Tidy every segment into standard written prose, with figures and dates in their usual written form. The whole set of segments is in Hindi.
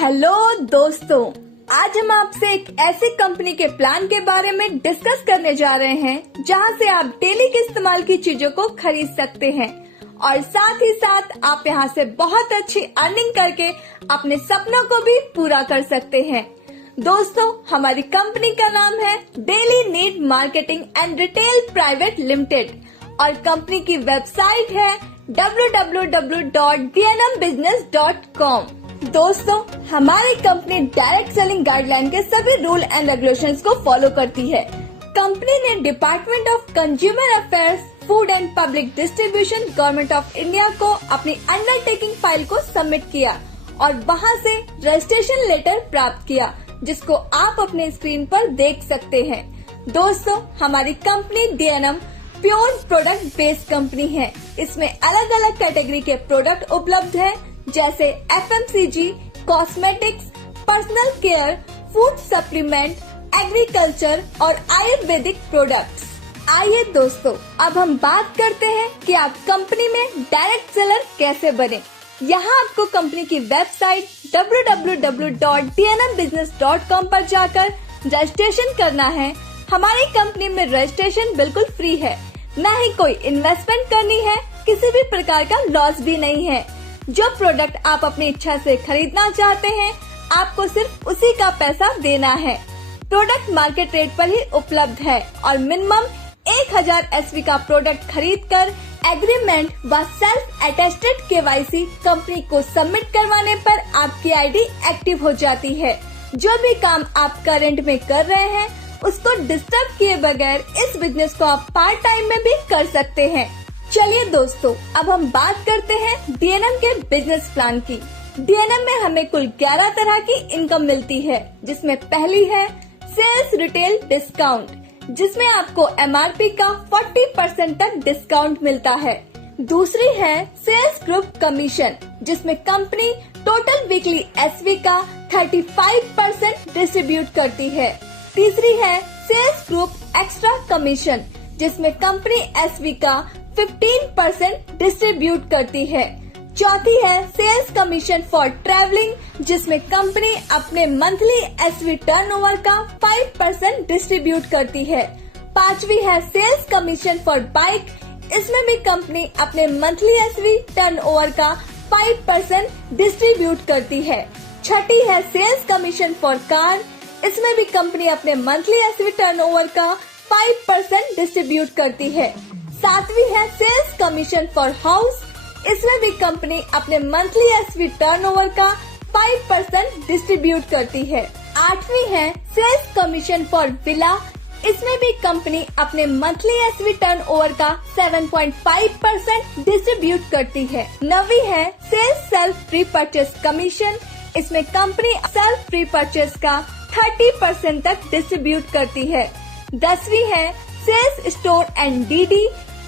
हेलो दोस्तों, आज हम आपसे एक ऐसी कंपनी के प्लान के बारे में डिस्कस करने जा रहे हैं जहां से आप डेली के इस्तेमाल की चीजों को खरीद सकते हैं और साथ ही साथ आप यहां से बहुत अच्छी अर्निंग करके अपने सपनों को भी पूरा कर सकते हैं। दोस्तों, हमारी कंपनी का नाम है daily need marketing and retail private limited और कंपनी की वेबसाइट है www.dnmbusiness.com। दोस्तों, हमारी कंपनी डायरेक्ट सेलिंग गाइडलाइन के सभी रूल एंड रेगुलेशंस को फॉलो करती है। कंपनी ने department of consumer affairs, food and public distribution, government of India को अपनी अंडरटेकिंग फाइल को सबमिट किया और वहां से रजिस्ट्रेशन लेटर प्राप्त किया, जिसको आप अपने स्क्रीन पर देख सकते हैं। दोस्तों, हमारी company DNM pure product based company है। इसमें अलग अलग कैटेगरी के प्रोडक्ट उपलब्ध हैं, जैसे FMCG, cosmetics, personal care, food supplement, agriculture और आयुर्वेदिक प्रोडक्ट्स। आइए दोस्तों, अब हम बात करते हैं कि आप कंपनी में डायरेक्ट सेलर कैसे बने। यहाँ आपको कंपनी की वेबसाइट www.dnmbusiness.com पर जाकर रजिस्ट्रेशन करना है। हमारी कंपनी में रजिस्ट्रेशन बिल्कुल फ्री है, न ही कोई इन्वेस्टमेंट करनी है, किसी भी प्रकार का लॉस भी नहीं है। जो प्रोडक्ट आप अपनी इच्छा से खरीदना चाहते हैं, आपको सिर्फ उसी का पैसा देना है। प्रोडक्ट मार्केट रेट पर ही उपलब्ध है और मिनिमम 1000 SV का प्रोडक्ट खरीदकर एग्रीमेंट व सेल्फ अटेस्टेड KYC कंपनी को सबमिट करवाने पर आपकी ID एक्टिव हो जाती है। जो भी काम आप करंट में कर रहे हैं, उसको डिस्टर्ब किए बगैर इस बिजनेस को आप पार्ट टाइम में भी कर सकते हैं। चलिए दोस्तों, अब हम बात करते हैं DNM के बिजनेस प्लान की। DNM में हमें कुल 11 तरह की इनकम मिलती है, जिसमें पहली है सेल्स रिटेल डिस्काउंट, जिसमें आपको MRP का 40% तक डिस्काउंट मिलता है। दूसरी है सेल्स ग्रुप कमीशन, जिसमें कंपनी टोटल वीकली SV का 35% डिस्ट्रीब्यूट करती है। तीसरी है सेल्स ग्रुप एक्स्ट्रा कमीशन, जिसमें कंपनी SV का 15% डिस्ट्रीब्यूट करती है। चौथी है सेल्स कमीशन फॉर ट्रैवलिंग, जिसमें कंपनी अपने मंथली SV टर्नओवर का 5% डिस्ट्रीब्यूट करती है। पांचवी है सेल्स कमीशन फॉर बाइक, इसमें भी कंपनी अपने मंथली SV टर्नओवर का 5% डिस्ट्रीब्यूट करती है। छठी है सेल्स कमीशन फॉर कार, इसमें भी कंपनी अपने मंथली SV टर्नओवर का 5% डिस्ट्रीब्यूट करती है। सातवीं है सेल्स कमीशन फॉर हाउस, इसमें भी कंपनी अपने मंथली SV टर्नओवर का 5% डिस्ट्रीब्यूट करती है। आठवीं है सेल्स कमीशन फॉर विला, इसमें भी कंपनी अपने मंथली SV टर्नओवर का 7.5% डिस्ट्रीब्यूट करती है। नवीं है sales self pre purchase commission, इसमें कंपनी सेल्फ प्री परचेस का 30% तक डिस्ट्रीब्यूट करती है। 10वीं है sales store and DD,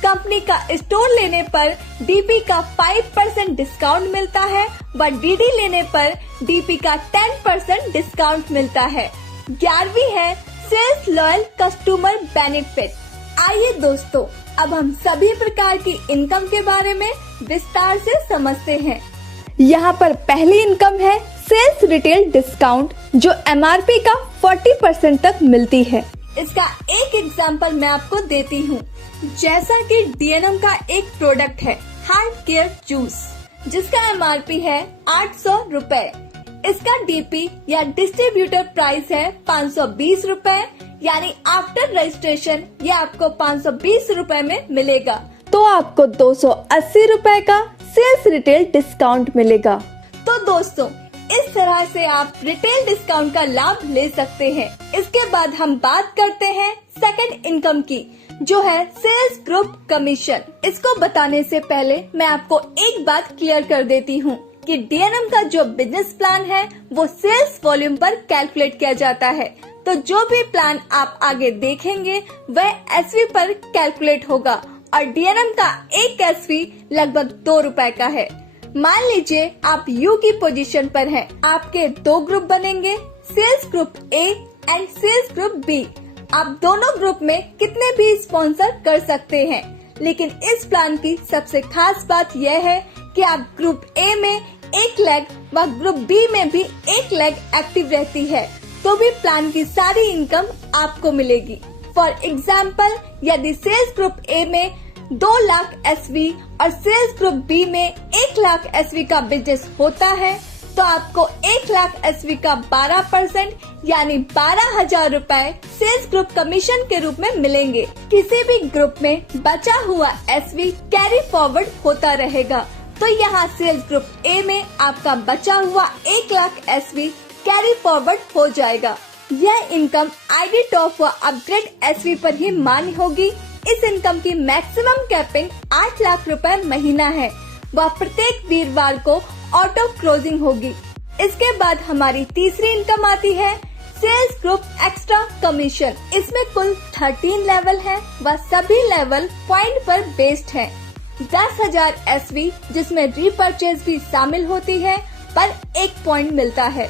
company का स्टोर लेने पर DP का 5% डिस्काउंट मिलता है व DD लेने पर DP का 10% डिस्काउंट मिलता है। 11वीं है सेल्स लॉयल कस्टमर बेनिफिट। आइए दोस्तों, अब हम सभी प्रकार की इनकम के बारे में विस्तार से समझते हैं। यहाँ पर पहली इनकम है सेल्स रिटेल डिस्काउंट, जो MRP का 40% तक मिलती है। इसका एक एग्जाम्पल मैं आपको देती हूँ। जैसा कि DNM का एक प्रोडक्ट है हार्ट केयर जूस, जिसका MRP है 800 रुपए। इसका DP या डिस्ट्रीब्यूटर प्राइस है 520 रुपए, यानी आफ्टर रजिस्ट्रेशन ये आपको 520 रुपए में मिलेगा, तो आपको 280 रुपए का सेल्स रिटेल डिस्काउंट मिलेगा। तो दोस्तों, इस तरह से आप रिटेल डिस्काउंट का लाभ ले सकते हैं। इसके बाद हम बात करते हैं सेकंड इनकम की, जो है सेल्स ग्रुप कमीशन। इसको बताने से पहले मैं आपको एक बात क्लियर कर देती हूँ कि DNM का जो बिजनेस प्लान है वो सेल्स वॉल्यूम पर कैलकुलेट किया जाता है, तो जो भी प्लान आप आगे देखेंगे वह SV पर कैलकुलेट होगा और DNM का एक SV लगभग 2 रुपए का है। मान लीजिए आप U की पोजीशन पर हैं, आपके 2 ग्रुप बनेंगे, sales group A and sales group B। आप दोनों ग्रुप में कितने भी स्पॉन्सर कर सकते हैं, लेकिन इस प्लान की सबसे खास बात यह है कि आप ग्रुप A में 1 लेग व ग्रुप बी में भी 1 लेग एक्टिव रहती है तो भी प्लान की सारी इनकम आपको मिलेगी। फॉर एग्जाम्पल, यदि सेल्स ग्रुप ए में 2 लाख SV और सेल्स ग्रुप बी में 1 लाख SV का बिजनेस होता है तो आपको 1 लाख SV का 12% यानी 12,000 रूपए सेल्स ग्रुप कमीशन के रूप में मिलेंगे। किसी भी ग्रुप में बचा हुआ SV कैरी फॉरवर्ड होता रहेगा तो यहाँ सेल्स ग्रुप ए में आपका बचा हुआ 1 लाख SV कैरी फॉरवर्ड हो जाएगा। यह इनकम ID टॉप व अपग्रेड SV पर ही मान्य होगी। इस इनकम की मैक्सिमम कैपिंग 8 लाख रुपए महीना है व प्रत्येक वीरवार को ऑटो क्लोजिंग होगी। इसके बाद हमारी तीसरी इनकम आती है सेल्स ग्रुप एक्स्ट्रा कमीशन। इसमें कुल 13 लेवल है व सभी लेवल पॉइंट पर बेस्ड है। 10,000 SV जिसमें रीपरचेज भी शामिल होती है पर 1 पॉइंट मिलता है।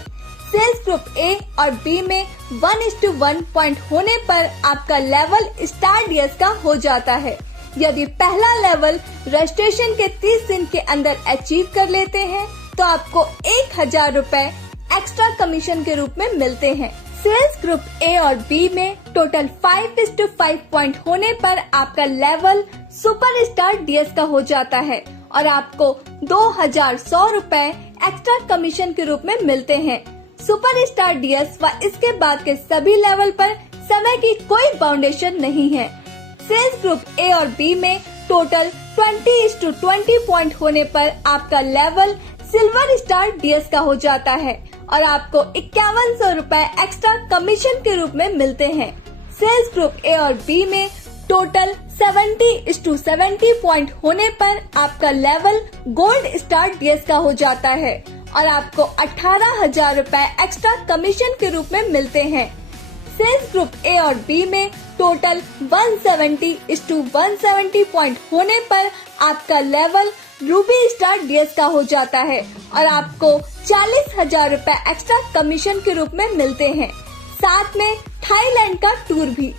सेल्स ग्रुप ए और बी में 1:1 पॉइंट होने पर आपका लेवल स्टार DS का हो जाता है। यदि पहला लेवल रजिस्ट्रेशन के 30 दिन के अंदर अचीव कर लेते हैं तो आपको 1,000 रूपए एक्स्ट्रा कमीशन के रूप में मिलते हैं। सेल्स ग्रुप ए और बी में टोटल 5:5 पॉइंट होने पर आपका लेवल सुपर स्टार DS का हो जाता है और आपको 2,100 रूपए एक्स्ट्रा कमीशन के रूप में मिलते हैं। सुपर स्टार DS व इसके बाद के सभी लेवल पर समय की कोई बाउंडेशन नहीं है। सेल्स ग्रुप ए और बी में टोटल 20:20 पॉइंट होने पर आपका लेवल सिल्वर स्टार DS का हो जाता है और आपको 5,100 रूपए एक्स्ट्रा कमीशन के रूप में मिलते हैं। सेल्स ग्रुप ए और बी में टोटल 70:70 पॉइंट होने पर आपका लेवल गोल्ड स्टार DS का हो जाता है और आपको 18,000 रूपए एक्स्ट्रा कमीशन के रूप में मिलते हैं। सेल्स ग्रुप ए और बी में टोटल 170:170 पॉइंट होने पर आपका लेवल रूबी स्टार DS का हो जाता है और आपको 40,000 रूपए एक्स्ट्रा कमीशन के रूप में मिलते हैं। साथ में थाईलैंड का टूर भी।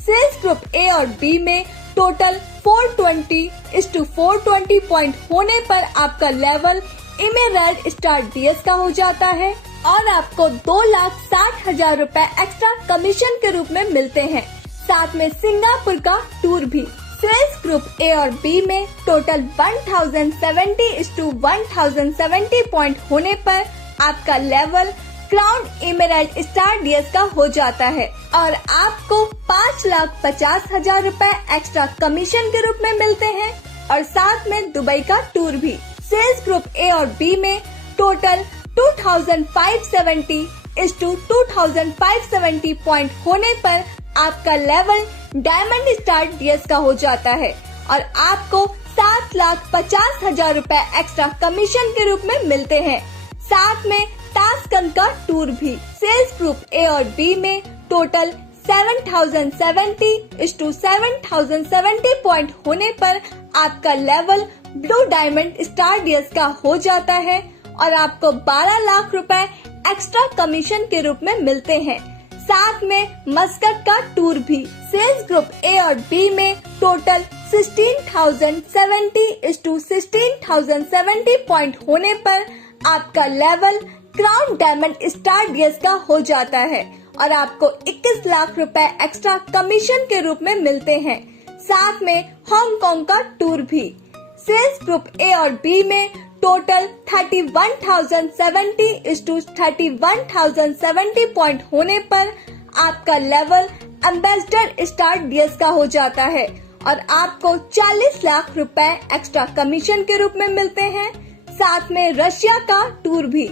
सेल्स ग्रुप ए और बी में टोटल 420:420 पॉइंट होने पर आपका लेवल इमेरल्ड स्टार DS का हो जाता है और आपको 2,60,000 रूपए एक्स्ट्रा कमीशन के रूप में मिलते हैं। साथ में सिंगापुर का टूर भी। सेल्स ग्रुप ए और बी में टोटल 1,070:1,070 पॉइंट होने पर आपका लेवल क्राउन इमेरल्ड स्टार DS का हो जाता है और आपको 5,50,000 रूपए एक्स्ट्रा कमीशन के रूप में मिलते हैं और साथ में दुबई का टूर भी। सेल्स ग्रुप ए और बी में टोटल 2,570:2,570 पॉइंट होने पर आपका लेवल डायमंड स्टार DS का हो जाता है और आपको 7,50,000 रूपए एक्स्ट्रा कमीशन के रूप में मिलते हैं। साथ में टास्कन का टूर भी। सेल्स ग्रुप ए और बी में टोटल 7,070:7,070 पॉइंट होने पर आपका level blue diamond star DS का हो जाता है और आपको 12 लाख रुपए एक्स्ट्रा कमीशन के रूप में मिलते हैं। साथ में मस्कट का टूर भी। सेल्स ग्रुप ए और बी में टोटल 16,070:16,070 पॉइंट होने पर आपका level crown diamond star DS का हो जाता है और आपको 21 लाख रुपए एक्स्ट्रा कमीशन के रूप में मिलते हैं। साथ में हांगकांग का टूर भी। सेल्स ग्रुप ए और बी में टोटल 31,070:31,070 पॉइंट होने पर आपका लेवल एम्बेसडर स्टार DS का हो जाता है और आपको 40 लाख रुपए एक्स्ट्रा कमीशन के रूप में मिलते हैं। साथ में रशिया का टूर भी।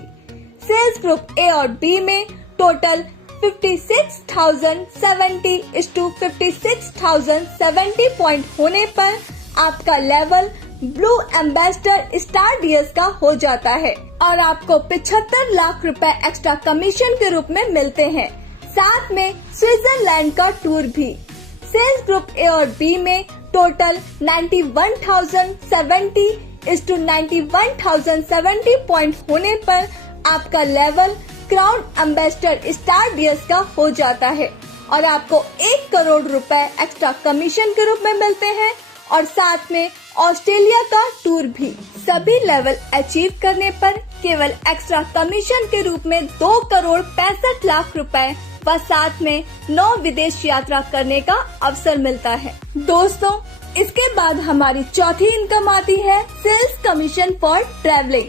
सेल्स ग्रुप ए और बी में टोटल 56,070:56,070 पॉइंट होने पर आपका level blue ambassador star DS का हो जाता है और आपको 75 लाख रुपए एक्स्ट्रा कमीशन के रूप में मिलते हैं। साथ में स्विट्जरलैंड का टूर भी। सेल्स ग्रुप ए और बी में टोटल 91,070:91,070 पॉइंट होने पर आपका level crown ambassador star DS का हो जाता है और आपको 1 करोड़ रुपए एक्स्ट्रा कमीशन के रूप में मिलते हैं और साथ में ऑस्ट्रेलिया का टूर भी। सभी लेवल अचीव करने पर केवल एक्स्ट्रा कमीशन के रूप में 2,65,00,000 रुपए व साथ में 9 विदेश यात्रा करने का अवसर मिलता है। दोस्तों, इसके बाद हमारी चौथी इनकम आती है सेल्स कमीशन फॉर ट्रैवलिंग।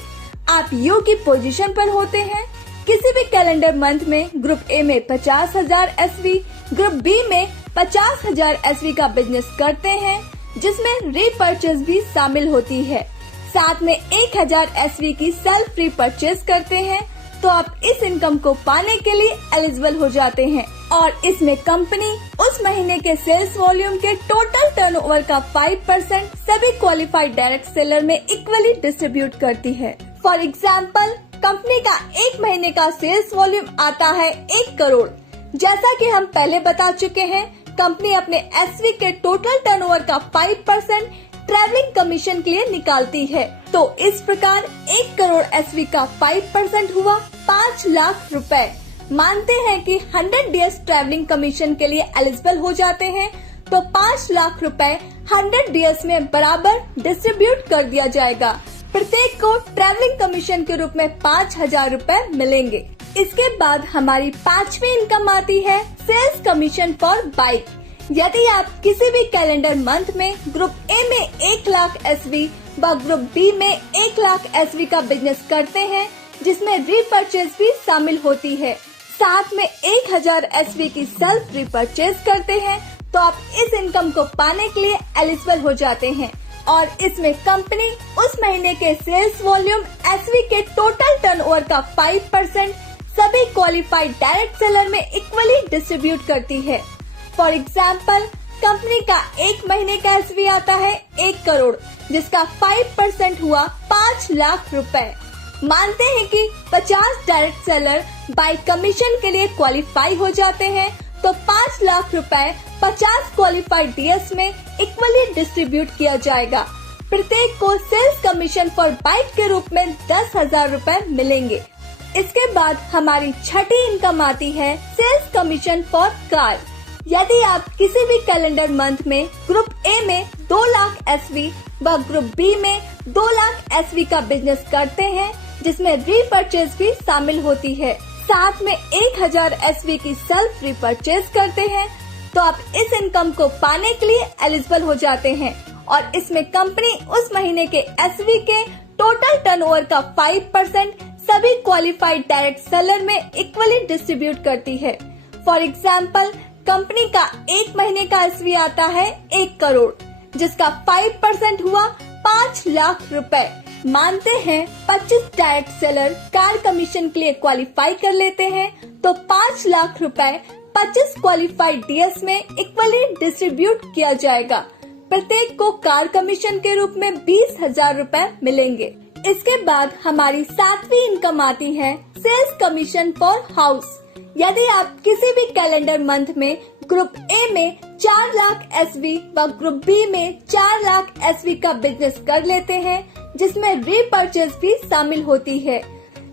आप यू की पोजीशन पर होते हैं, किसी भी कैलेंडर मंथ में ग्रुप ए में 50,000 SV, ग्रुप बी में 50,000 SV का बिजनेस करते हैं, जिसमें रीपर्चेज भी शामिल होती है। साथ में 1,000 SV की सेल्फ रीपर्चेज करते हैं, तो आप इस इनकम को पाने के लिए एलिजिबल हो जाते हैं और इसमें कंपनी उस महीने के सेल्स वॉल्यूम के टोटल टर्नओवर का 5% सभी क्वालिफाइड डायरेक्ट सेलर में इक्वली डिस्ट्रीब्यूट करती है। फॉर एग्जाम्पल, कंपनी का एक महीने का सेल्स वॉल्यूम आता है 1 करोड़। जैसा कि हम पहले बता चुके हैं, कंपनी अपने SV के टोटल टर्नओवर का 5% ट्रैवलिंग कमीशन के लिए निकालती है। तो इस प्रकार 1 करोड़ SV का 5% हुआ 5 लाख रुपए। मानते हैं कि 100 डेज ट्रैवलिंग कमीशन के लिए एलिजिबल हो जाते हैं, तो 5 लाख रुपए 100 डेज में बराबर डिस्ट्रीब्यूट कर दिया जाएगा। प्रत्येक को ट्रैवलिंग कमीशन के रूप में 5,000 रुपए मिलेंगे। इसके बाद हमारी पांचवी इनकम आती है सेल्स कमीशन फॉर बाइक। यदि आप किसी भी कैलेंडर मंथ में ग्रुप ए में 1 लाख SV व ग्रुप बी में 1 लाख SV का बिजनेस करते हैं, जिसमें रीपर्चेज भी शामिल होती है, साथ में 1,000 SV की सेल्फ रीपर्चेज करते हैं, तो आप इस इनकम को पाने के लिए एलिजिबल हो जाते हैं और इसमें कंपनी उस महीने के सेल्स वॉल्यूम SV के टोटल टर्नओवर का 5% सभी क्वालिफाइड डायरेक्ट सेलर में इक्वली डिस्ट्रीब्यूट करती है। फॉर एग्जाम्पल, कंपनी का एक महीने का SV आता है 1 करोड़, जिसका 5% हुआ 5 लाख रुपए। मानते हैं कि 50 डायरेक्ट सेलर बाय कमीशन के लिए क्वालिफाई हो जाते हैं, तो 5 लाख रुपए 50 क्वालिफाइड DS में इक्वली डिस्ट्रीब्यूट किया जाएगा। प्रत्येक को सेल्स कमीशन फॉर बाइक के रूप में 10,000 रुपए मिलेंगे। इसके बाद हमारी छठी इनकम आती है सेल्स कमीशन फॉर कार। यदि आप किसी भी कैलेंडर मंथ में ग्रुप ए में 2 लाख SV व ग्रुप बी में 2 लाख SV का बिजनेस करते हैं, जिसमें रीपर्चेज भी शामिल होती है, साथ में 1,000 SV की सेल्फ रीपर्चेज करते हैं, तो आप इस इनकम को पाने के लिए एलिजिबल हो जाते हैं और इसमें कंपनी उस महीने के SV के टोटल टर्नओवर का 5% सभी क्वालिफाइड डायरेक्ट सेलर में इक्वली डिस्ट्रीब्यूट करती है। फॉर एग्जाम्पल, कंपनी का एक महीने का SV आता है 1 करोड़, जिसका 5% हुआ 5 लाख रुपए। मानते हैं 25 डायरेक्ट सेलर कार कमीशन के लिए क्वालिफाई कर लेते हैं, तो 5 लाख रुपए 25 क्वालिफाइड DS में इक्वली डिस्ट्रीब्यूट किया जाएगा। प्रत्येक को कार कमीशन के रूप में 20,000 रुपए मिलेंगे। इसके बाद हमारी सातवीं इनकम आती है सेल्स कमीशन फॉर हाउस। यदि आप किसी भी कैलेंडर मंथ में ग्रुप ए में 4 लाख SV व ग्रुप बी में 4 लाख SV का बिजनेस कर लेते हैं, जिसमें रीपर्चेज भी शामिल होती है,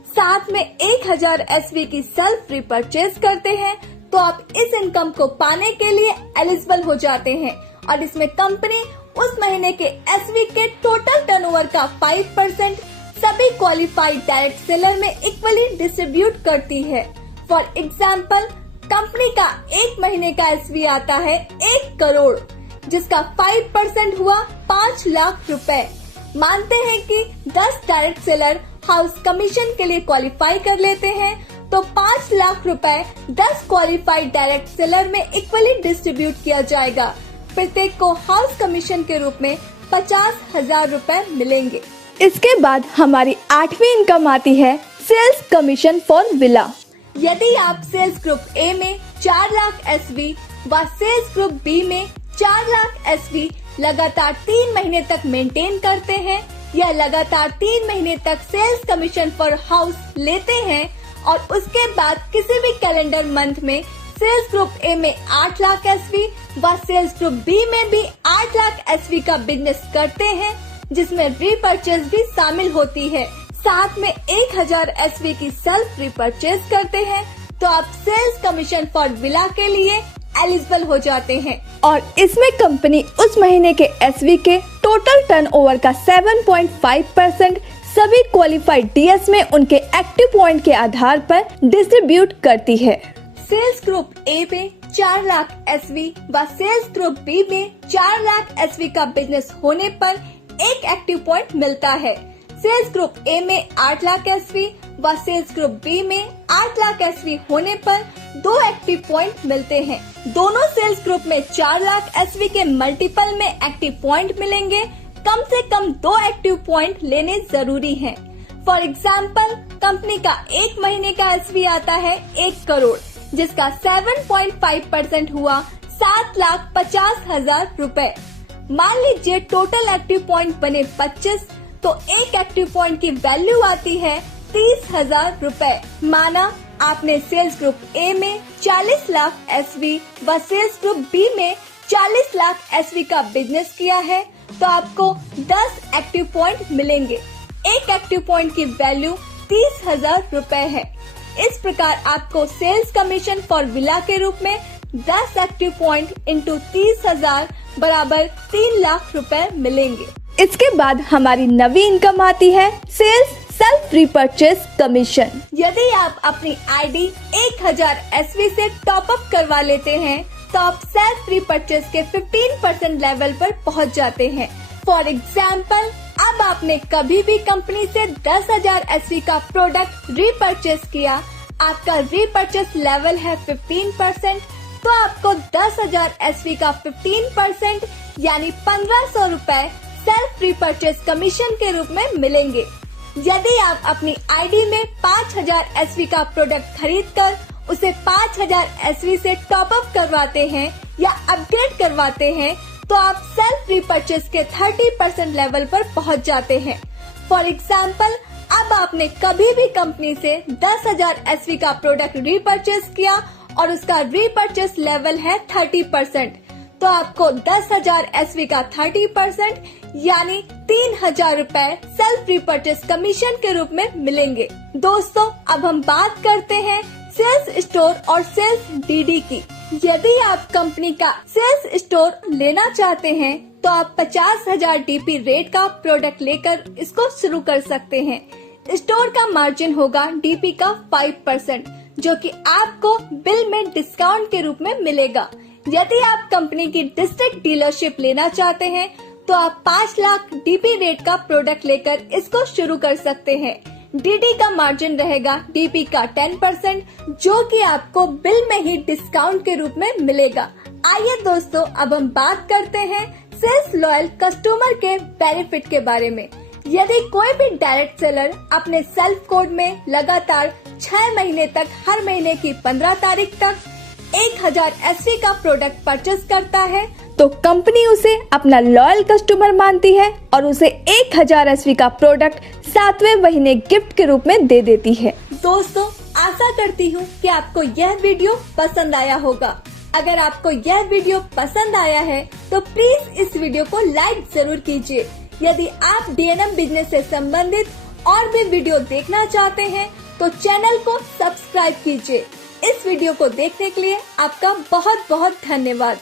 साथ में 1,000 SV की सेल्फ रीपर्चेज करते हैं, तो आप इस इनकम को पाने के लिए एलिजिबल हो जाते हैं और इसमें कंपनी उस महीने के SV के टोटल टर्नओवर का 5% सभी क्वालिफाइड डायरेक्ट सेलर में इक्वली डिस्ट्रीब्यूट करती है। फॉर एग्जाम्पल, कंपनी का एक महीने का SV आता है 1 करोड़, जिसका 5% हुआ 5 लाख रुपए। मानते हैं कि 10 डायरेक्ट सेलर हाउस कमीशन के लिए क्वालिफाई कर लेते हैं, तो 5 लाख रुपए 10 क्वालिफाइड डायरेक्ट सेलर में इक्वली डिस्ट्रीब्यूट किया जाएगा। प्रत्येक को हाउस कमीशन के रूप में 50,000 रुपए मिलेंगे। इसके बाद हमारी आठवीं इनकम आती है सेल्स कमीशन फॉर विला। यदि आप सेल्स ग्रुप ए में 4 लाख SV व सेल्स ग्रुप बी में 4 लाख SV लगातार 3 महीने तक मेंटेन करते हैं या लगातार 3 महीने तक सेल्स कमीशन फॉर हाउस लेते हैं और उसके बाद किसी भी कैलेंडर मंथ में सेल्स ग्रुप ए में 8 लाख SV व सेल्स ग्रुप बी में भी 8 लाख SV का बिजनेस करते हैं, जिसमें रीपर्चेज भी शामिल होती है, साथ में 1,000 SV की सेल्फ रीपर्चेज करते हैं, तो आप सेल्स कमीशन फॉर विला के लिए एलिजिबल हो जाते हैं और इसमें कंपनी उस महीने के एसवी के टोटल टर्नओवर का 7.5% सभी क्वालिफाइड डीएस में उनके एक्टिव पॉइंट के आधार पर डिस्ट्रीब्यूट करती है। सेल्स ग्रुप ए में 4 लाख एसवी व सेल्स ग्रुप बी में 4 लाख एसवी का बिजनेस होने पर एक एक्टिव पॉइंट मिलता है। सेल्स ग्रुप ए में 8 लाख एसवी व सेल्स ग्रुप बी में 8 लाख एसवी होने पर 2 एक्टिव पॉइंट मिलते हैं। दोनों सेल्स ग्रुप में 4 लाख एसवी के मल्टीपल में एक्टिव पॉइंट मिलेंगे। कम से कम 2 एक्टिव पॉइंट लेने जरूरी हैं। फॉर एग्जाम्पल, कंपनी का एक महीने का एसवी आता है 1 करोड़, जिसका 7.5% हुआ 7,50,000 रुपए। मान लीजिए टोटल एक्टिव पॉइंट बने 25, तो एक एक्टिव पॉइंट की वैल्यू आती है 30,000 रुपए। माना आपने सेल्स ग्रुप ए में 40 लाख एसवी व सेल्स ग्रुप बी में 40 लाख एसवी का बिजनेस किया है, तो आपको 10 एक्टिव पॉइंट मिलेंगे। एक एक्टिव पॉइंट की वैल्यू 30,000 रुपए है। इस प्रकार आपको सेल्स कमीशन फॉर्मूला के रूप में 10 एक्टिव पॉइंट इंटू 30,000 बराबर 3 लाख रुपए मिलेंगे। इसके बाद हमारी नवी इनकम आती है सेल्स सेल्फ रीपर्चेस कमीशन। यदि आप अपनी आईडी 1000 एसवी से टॉप अप करवा लेते हैं, तो आप सेल्फ रीपर्चेस के 15% लेवल पर पहुंच जाते हैं। फॉर एग्जाम्पल, अब आपने कभी भी कंपनी से 10,000 एसवी का प्रोडक्ट रीपर्चेस किया, आपका रीपर्चेस लेवल है 15%, तो आपको 10,000 एसवी का 15% यानी 1,500 रुपए सेल्फ रीपर्चेस कमीशन के रूप में मिलेंगे। यदि आप अपनी आईडी में 5000 एसवी का प्रोडक्ट खरीदकर उसे 5000 एसवी से टॉप अप करवाते हैं या अपग्रेड करवाते हैं, तो आप सेल्फ रीपर्चेस के 30% लेवल पर पहुंच जाते हैं। फॉर एग्जाम्पल, अब आपने कभी भी कंपनी से 10,000 एसवी का प्रोडक्ट रीपर्चेस किया और उसका रीपर्चेस लेवल है 30%, तो आपको 10,000 एसवी का 30% यानी 3,000 रुपए सेल्फ रीपर्चेस कमीशन के रूप में मिलेंगे। दोस्तों, अब हम बात करते हैं सेल्स स्टोर और सेल्स डीडी की। यदि आप कंपनी का सेल्स स्टोर लेना चाहते हैं, तो आप 50,000 डीपी रेट का प्रोडक्ट लेकर इसको शुरू कर सकते हैं। स्टोर का मार्जिन होगा डीपी का 5%, जो कि आपको बिल में डिस्काउंट के रूप में मिलेगा। यदि आप कंपनी की डिस्ट्रिक्ट डीलरशिप लेना चाहते हैं, तो आप 5 लाख डीपी रेट का प्रोडक्ट लेकर इसको शुरू कर सकते हैं। डीडी का मार्जिन रहेगा डीपी का 10%, जो कि आपको बिल में ही डिस्काउंट के रूप में मिलेगा। आइए दोस्तों, अब हम बात करते हैं सेल्स लॉयल कस्टमर के बेनिफिट के बारे में। यदि कोई भी डायरेक्ट सेलर अपने सेल्फ कोड में लगातार 6 महीने तक हर महीने की 15 तारीख तक 1000 एसवी का प्रोडक्ट परचेज करता है, तो कंपनी उसे अपना लॉयल कस्टमर मानती है और उसे 1000 एसवी का प्रोडक्ट 7वें महीने गिफ्ट के रूप में दे देती है। दोस्तों, आशा करती हूँ कि आपको यह वीडियो पसंद आया होगा। अगर आपको यह वीडियो पसंद आया है, तो प्लीज इस वीडियो को लाइक जरूर कीजिए। यदि आप डीएनएम बिजनेस से संबंधित और भी वीडियो देखना चाहते हैं, तो चैनल को सब्सक्राइब कीजिए। इस वीडियो को देखने के लिए आपका बहुत बहुत धन्यवाद।